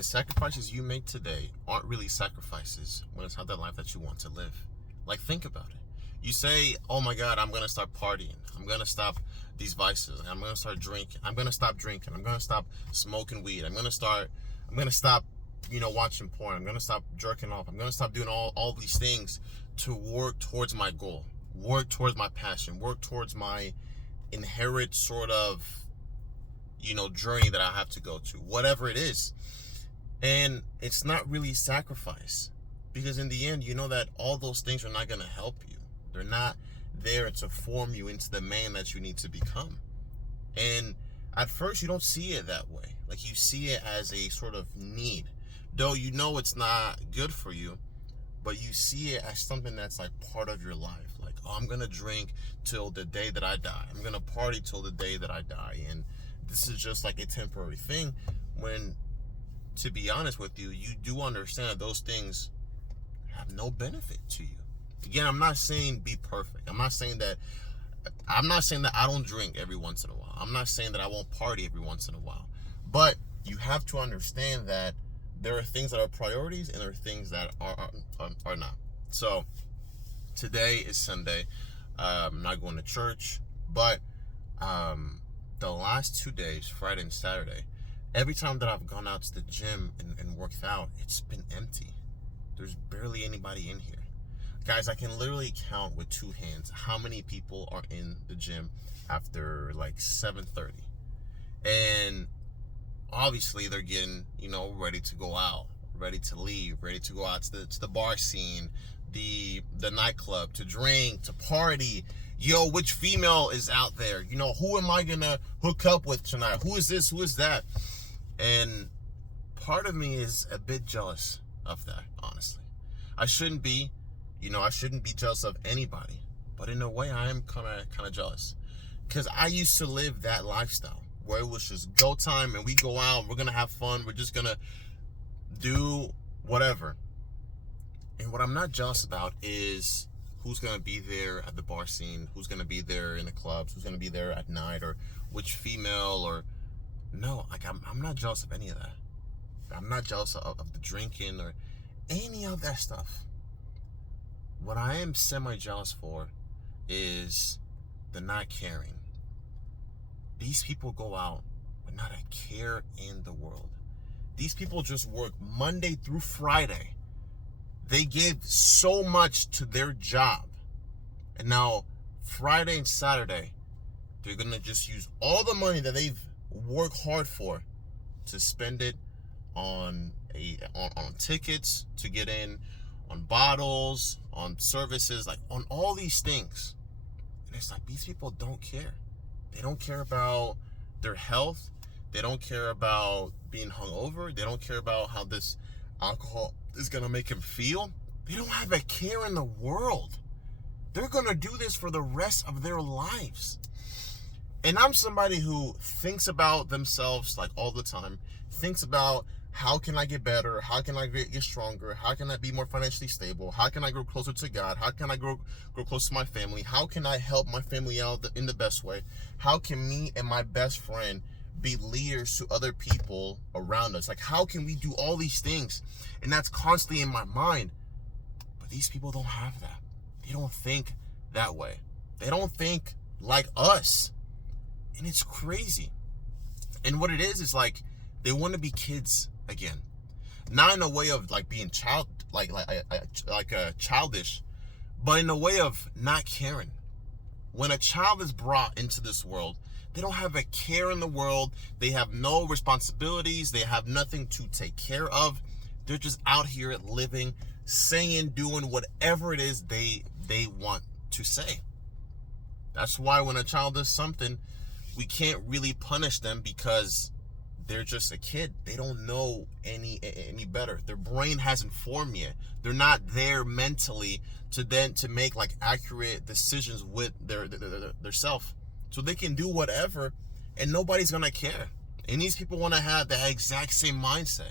the sacrifices you make today aren't really sacrifices when it's not the life that you want to live. Like, think about it. You say, oh my God, I'm going to start partying. I'm going to stop these vices. I'm going to start drinking. I'm going to stop drinking. I'm going to stop smoking weed. I'm going to stop, watching porn. I'm going to stop jerking off. I'm going to stop doing all these things to work towards my goal, work towards my passion, work towards my inherent sort of, journey that I have to go to, whatever it is. And it's not really sacrifice, because in the end, you know that all those things are not going to help you. They're not there to form you into the man that you need to become. And at first, you don't see it that way. Like, you see it as a sort of need, though you know it's not good for you, but you see it as something that's like part of your life. Like, oh, I'm going to drink till the day that I die. I'm going to party till the day that I die. And this is just like a temporary thing, when, to be honest with you, you do understand that those things have no benefit to you. Again, I'm not saying be perfect. I'm not saying that I don't drink every once in a while. I'm not saying that I won't party every once in a while. But you have to understand that there are things that are priorities and there are things that are not. So today is Sunday. I'm not going to church, but the last 2 days, Friday and Saturday, every time that I've gone out to the gym and worked out, it's been empty. There's barely anybody in here. Guys, I can literally count with two hands how many people are in the gym after like 7:30. And obviously they're getting, ready to go out, ready to leave, ready to go out to the bar scene, the nightclub, to drink, to party. Yo, which female is out there? Who am I gonna hook up with tonight? Who is this? Who is that? And part of me is a bit jealous of that, honestly. I shouldn't be. I shouldn't be jealous of anybody. But in a way, I am kind of jealous. Because I used to live that lifestyle where it was just go time and we go out, we're going to have fun, we're just going to do whatever. And what I'm not jealous about is who's going to be there at the bar scene, who's going to be there in the clubs, who's going to be there at night, or which female, or... No, like, I'm not jealous of any of that. I'm not jealous of the drinking or any of that stuff. What I am semi-jealous for is the not caring. These people go out with not a care in the world. These people just work Monday through Friday. They give so much to their job. And now, Friday and Saturday, they're going to just use all the money that they've worked hard for to spend it on tickets to get in, on bottles, on services, like on all these things. And it's like, these people don't care. They don't care about their health. They don't care about being hungover. They don't care about how this alcohol is going to make them feel. They don't have a care in the world. They're going to do this for the rest of their lives. And I'm somebody who thinks about themselves like all the time, thinks about how can I get better? How can I get stronger? How can I be more financially stable? How can I grow closer to God? How can I grow close to my family? How can I help my family out in the best way? How can me and my best friend be leaders to other people around us? Like, how can we do all these things? And that's constantly in my mind. But these people don't have that. They don't think that way. They don't think like us. And it's crazy. And what it is like, they want to be kids again, not in a way of like being childish, but in a way of not caring. When a child is brought into this world, they don't have a care in the world. They have no responsibilities. They have nothing to take care of. They're just out here living, saying, doing whatever it is they want to say. That's why when a child does something, we can't really punish them, because they're just a kid. They don't know any better. Their brain hasn't formed yet. They're not there mentally to make like accurate decisions with their self. So they can do whatever and nobody's gonna care. And these people want to have that exact same mindset.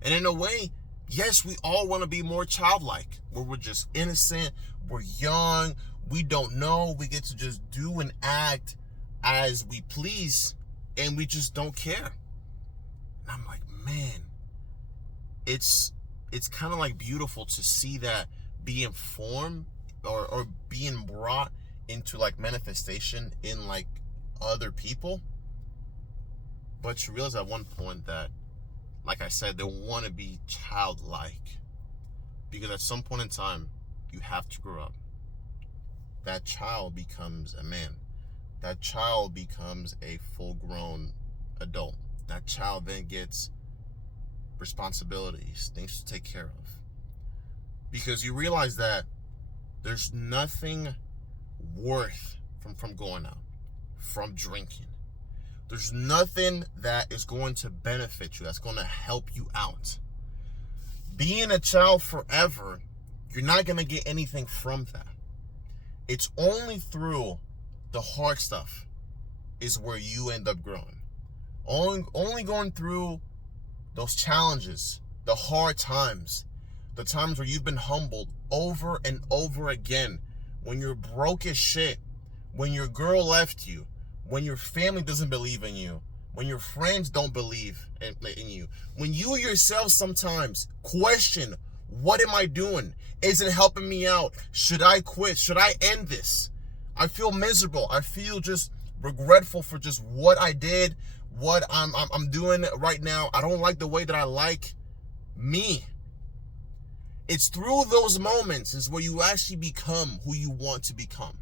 And in a way, yes, we all want to be more childlike, where we're just innocent, we're young, we don't know, we get to just do and act as we please, and we just don't care. And I'm like, man, it's kind of like beautiful to see that being formed or being brought into like manifestation in like other people. But you realize at one point that, like I said, they want to be childlike, because at some point in time you have to grow up. That child becomes a man. That child becomes a full-grown adult. That child then gets responsibilities, things to take care of. Because you realize that there's nothing worth from going out, from drinking. There's nothing that is going to benefit you, that's going to help you out. Being a child forever, you're not going to get anything from that. It's only through the hard stuff is where you end up growing. Only going through those challenges, the hard times, the times where you've been humbled over and over again, when you're broke as shit, when your girl left you, when your family doesn't believe in you, when your friends don't believe in you, when you yourself sometimes question, what am I doing? Is it helping me out? Should I quit? Should I end this? I feel miserable. I feel just regretful for just what I did, what I'm doing right now. I don't like the way that I like me. It's through those moments is where you actually become who you want to become.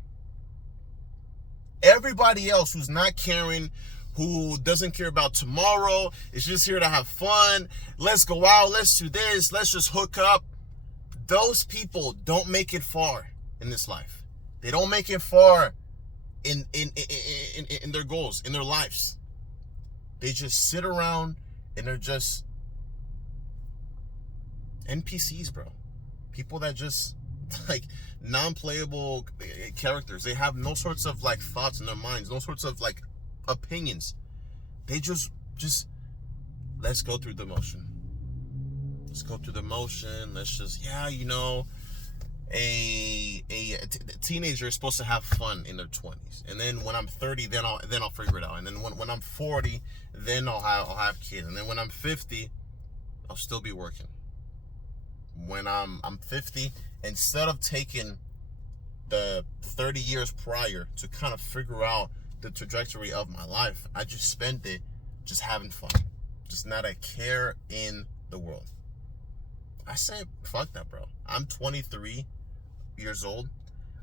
Everybody else who's not caring, who doesn't care about tomorrow, is just here to have fun. Let's go out. Let's do this. Let's just hook up. Those people don't make it far in this life. They don't make it far in their goals, in their lives. They just sit around and they're just NPCs, bro. People that just like non-playable characters. They have no sorts of like thoughts in their minds, no sorts of like opinions. They just let's go through the motion. Let's go through the motion. Let's just, a teenager is supposed to have fun in their 20s, and then when I'm 30, then I'll figure it out. And then when I'm 40, then I'll have kids, and then when I'm 50, I'll still be working. When I'm 50, instead of taking the 30 years prior to kind of figure out the trajectory of my life, I just spent it just having fun, just not a care in the world. I say, fuck that, bro. I'm 23 years old.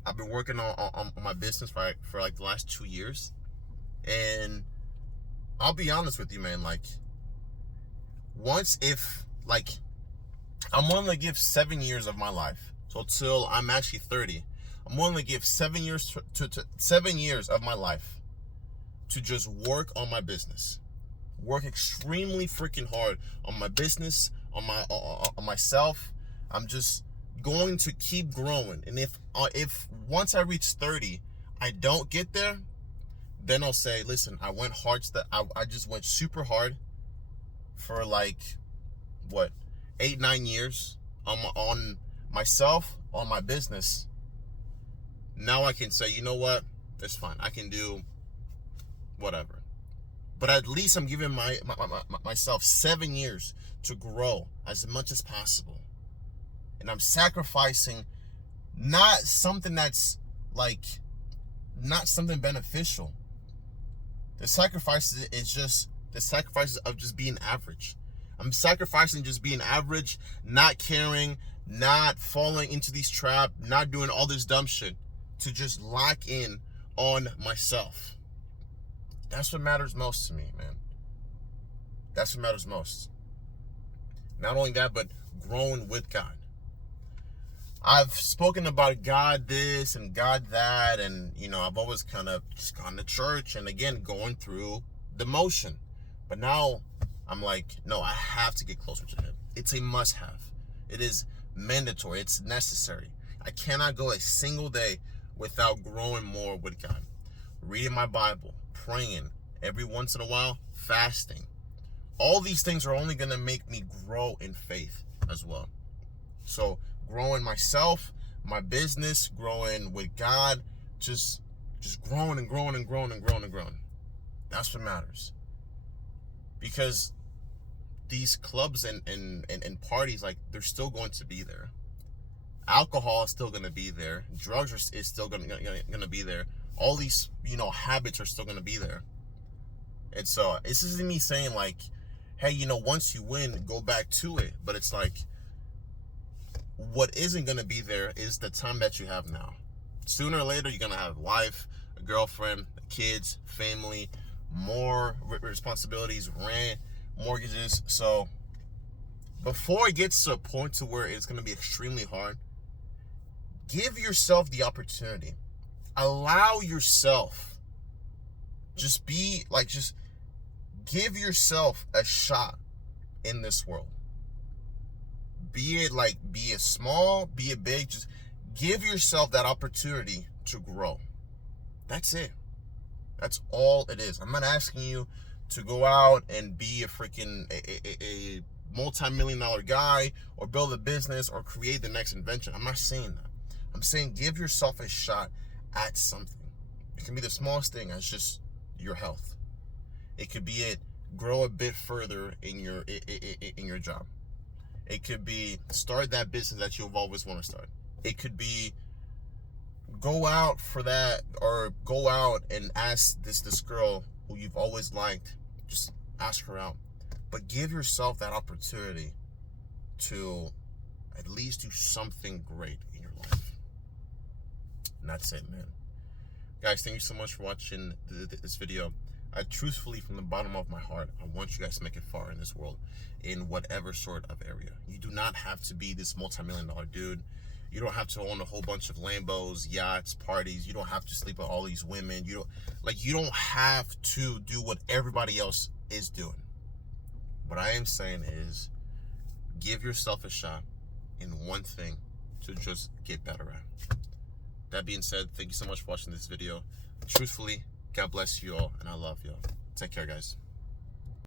I've been working on my business for like the last 2 years. And I'll be honest with you, man. Like, I'm willing to give 7 years of my life. So till I'm actually 30, I'm willing to give 7 years to 7 years of my life to just work on my business. Work extremely freaking hard on my business, on myself. I'm just going to keep growing. And if once I reach 30, I don't get there, then I'll say, listen, I went hard. I just went super for like, 8-9 years on myself, on my business. Now I can say, you know what? It's fine. I can do whatever. But at least I'm giving myself 7 years to grow as much as possible. And I'm sacrificing not something that's like, not something beneficial. The sacrifices is just the sacrifices of just being average. I'm sacrificing just being average, not caring, not falling into these traps, not doing all this dumb shit to just lock in on myself. That's what matters most to me, man. That's what matters most. Not only that, but growing with God. I've spoken about God this and God that, and I've always kind of just gone to church and again going through the motion. But now I'm like, no, I have to get closer to Him. It's a must-have. It is mandatory. It's necessary. I cannot go a single day without growing more with God. Reading my Bible, praying, every once in a while, fasting. All these things are only going to make me grow in faith as well. So growing myself, my business, growing with God, just growing and growing and growing and growing and growing. That's what matters. Because these clubs and parties, like, they're still going to be there. Alcohol is still going to be there. Drugs is still going to be there. All these, habits are still going to be there. And so this isn't me saying like, hey, once you win, go back to it. But it's like, what isn't going to be there is the time that you have now. Sooner or later, you're going to have a wife, a girlfriend, kids, family, more responsibilities, rent, mortgages. So before it gets to a point to where it's going to be extremely hard, give yourself the opportunity. Allow yourself. Just give yourself a shot in this world. Be it small, be it big, just give yourself that opportunity to grow. That's it. That's all it is. I'm not asking you to go out and be a multi-million-dollar guy or build a business or create the next invention. I'm not saying that. I'm saying give yourself a shot at something. It can be the smallest thing, as just your health. It could be grow a bit further in your job. It could be start that business that you've always wanted to start. It could be go out for that, or go out and ask this girl who you've always liked, just ask her out. But give yourself that opportunity to at least do something great in your life. And that's it, man. Guys, thank you so much for watching this video. I truthfully, from the bottom of my heart, I want you guys to make it far in this world, in whatever sort of area. You do not have to be this multi-million-dollar dude. You don't have to own a whole bunch of Lambos, yachts, parties. You don't have to sleep with all these women. You don't have to do what everybody else is doing. What I am saying is, give yourself a shot in one thing to just get better at. That being said, thank you so much for watching this video. Truthfully, God bless you all, and I love you all. Take care, guys.